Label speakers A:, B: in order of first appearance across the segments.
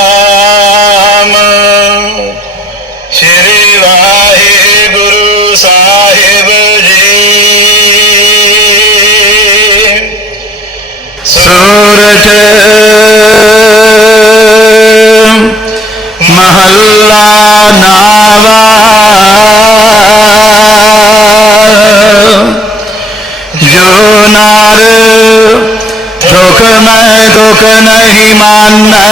A: ਸਤਨਾਮ ਸ੍ਰੀ ਵਾਹਿਗੁਰੂ ਸਾਹਿਬ ਜੀ ਸੂਰਜ ਮਹੱਲਾ ਨਾਵਾ दुख में दुख नहीं मानना।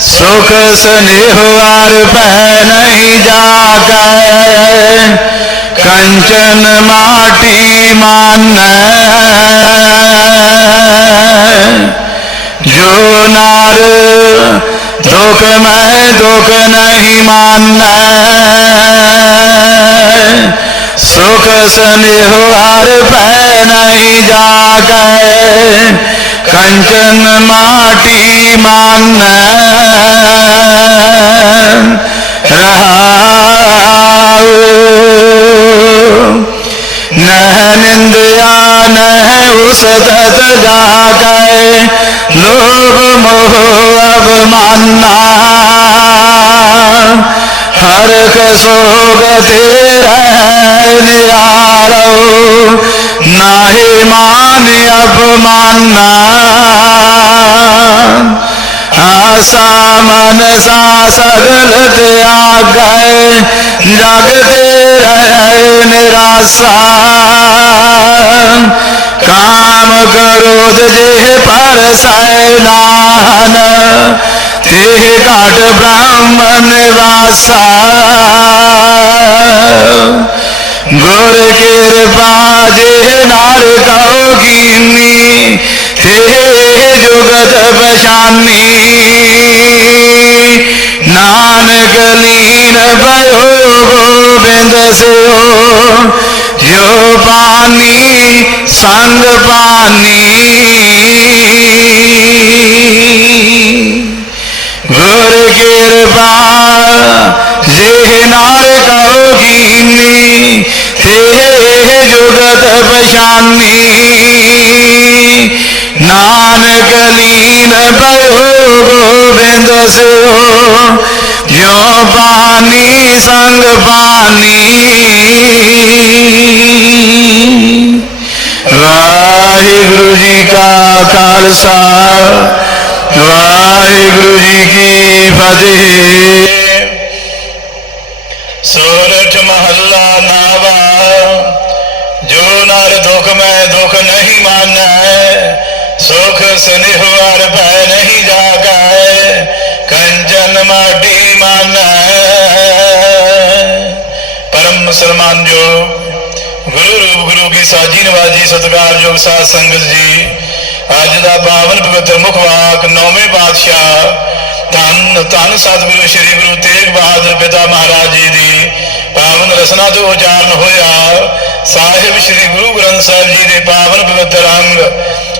A: सुख स्नेहार पह नहीं जागा कंचन माटी मानना। जो नार दुख में दुख नहीं मानना। स्नेह हर नहीं जा गए कंचन माटी मान निंदया न उस जा गए लोग मोह अब मानना हर कसोग निरारो नाही मान अपमानना। आसा मन सा सगल त्याग जगते रहे निराशा। काम करोध जे पर सैलान। देह घाट ब्राह्मण वासा। गुर कृपा जे नार कहो थे जुगत बशानी नानक लीन भयो गोविंद से जो पानी, संग पानी। गुर कृपा जेहनार कहो कीनी तेरे जुगत पशानी नानक लीन भयो गोविंद सो जो पानी संग पानी। वाहिगुरु जी का
B: खालसा वाह ਵਾਹਿਗੁਰੂ ਜੀ ਕੀ ਫਤਿਹ। ਸੋਰਠ ਮਹੱਲਾ ਨਾਵਾ, ਜੋ ਨਰ ਦੁਖ ਮੈਂ ਦੁਖ ਨਹੀਂ ਮਾਨੈ, ਸੁਖ ਸਨੇਹ ਭੈ ਨਹੀਂ ਜਾਗੈ ਕੰਚਨ ਮਾਟੀ ਮਾਨੈ। ਪਰਮ ਮੁਸਲਮਾਨ ਜੋ ਗੁਰੂ ਰੂਪ ਗੁਰੂ ਕੀ ਸਾਜੀ ਨਵਾਜੀ ਸਤਿਕਾਰਯੋਗ ਸਾਧ ਸੰਗਤ ਜੀ ਦਾ ਪਾਵਨ ਪਵਿੱਤਰ ਮੁਖ ਵਾਕ, ਨੌਵੇਂ ਪਾਤਸ਼ਾਹ ਧੰਨ ਧੰਨ ਸਤਿਗੁਰੂ ਸ੍ਰੀ ਗੁਰੂ ਤੇਗ ਬਹਾਦਰ ਪਿਤਾ ਮਹਾਰਾਜ ਜੀ ਦੀ ਪਾਵਨ ਰਸਨਾ ਤੋਂ ਉਚਾਰਨ ਹੋਇਆ। ਸਾਹਿਬ ਸ੍ਰੀ ਗੁਰੂ ਗ੍ਰੰਥ ਸਾਹਿਬ ਜੀ ਦੇ ਪਾਵਨ ਪਵਿੱਤਰ ਅੰਗ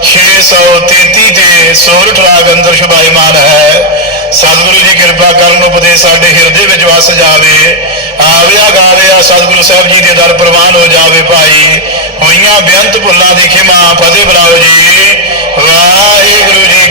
B: 633 ਤੇ ਸੋਰਠ ਰਾਗ ਅੰਦਰ ਸ਼ੁਭਾਈਮਾਨ ਹੈ। ਸਤਿਗੁਰੂ ਜੀ ਕਿਰਪਾ ਕਰਨ ਉਪਦੇਸ਼ ਸਾਡੇ ਹਿਰਦੇ ਵਿੱਚ ਵਸ ਜਾਵੇ। ਆਵਿਆ ਗਾਵਿਆ ਸਤਿਗੁਰੂ ਸਾਹਿਬ ਜੀ ਦੇ ਦਰ ਪ੍ਰਵਾਨ ਹੋ ਜਾਵੇ ਭਾਈ। ਹੋਈਆਂ ਬੇਅੰਤ ਭੁੱਲਾਂ ਦੀ ਖਿਮਾ ਫਤਿਹ ਬੁਲਾਓ ਜੀ। ਵਾਹਿਗੁਰੂ ਜੀ